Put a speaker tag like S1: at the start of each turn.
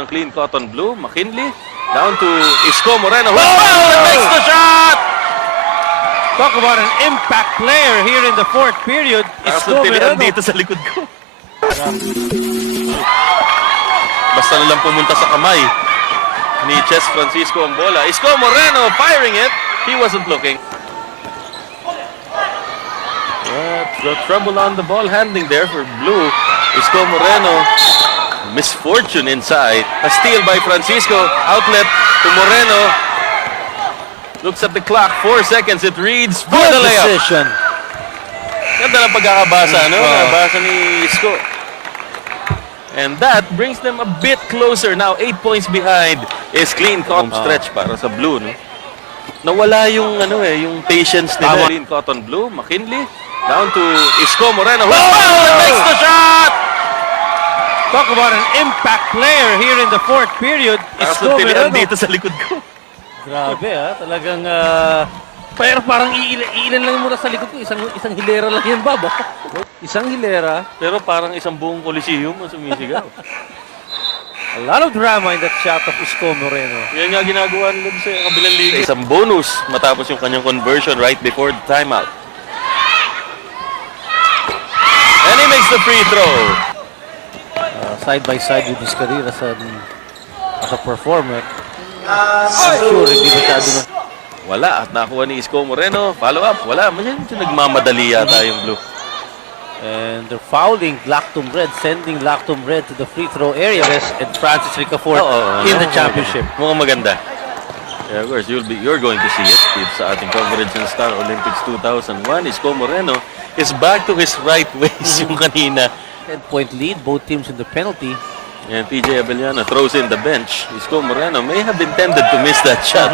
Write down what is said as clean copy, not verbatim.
S1: clean cotton blue. McKinley down to Isko Moreno. Who makes the shot!
S2: Talk about an impact player here in the fourth period.
S1: Isko Moreno dito sa likod ko. Basta na lang pumunta sa kamay ni Chess Francisco ang bola. Isko Moreno firing it. He wasn't looking. The trouble on the ball handling there for Blue. Isko Moreno. Misfortune inside. A steal by Francisco. Outlet to Moreno. Looks at the clock. 4 seconds. It reads for the layup.
S2: Decision.
S1: Ganda ng pagkakabasa, no? Nabasa ni Isko. And that brings them a bit closer. Now, 8 points behind is clean cotton stretch para sa Blue, no? Nawala yung, yung patience nila. Clean cotton Blue. McKinley. Down to Isko Moreno. Who makes the shot!
S2: Talk about an impact player here in the fourth period.
S1: Isko Moreno dito sa likod ko.
S2: Grabe talagang pero parang iilan lang muna sa likod ko. Isang hilera lang yan, Baba. Isang hilera.
S1: Pero parang isang buong Coliseum ang sumisigaw.
S2: A lot of drama in that shot of Isko Moreno.
S1: Yan nga ginagawa nila sa kabilang liga. Isang bonus matapos yung kanyang conversion right before the timeout. And he makes the free throw.
S2: Side by side with his career as a performer. I'm sure hindi masyado na.
S1: Wala at nakuha ni Isko Moreno. Follow up. Wala. Masyadong nagmamadali yata yung Blue.
S2: And they're fouling Lactum Red, sending Lactum Red to the free throw area. And Francis Ricafort in the championship.
S1: Mukhang maganda. Yeah, of course, you're going to see it. It's sa ating coverage ng Star Olympics 2001. Isko Moreno is back to his right ways yung kanina.
S2: 10-point lead, both teams in the penalty.
S1: And TJ Abellana throws in the bench. Isko Moreno may have intended to miss that shot.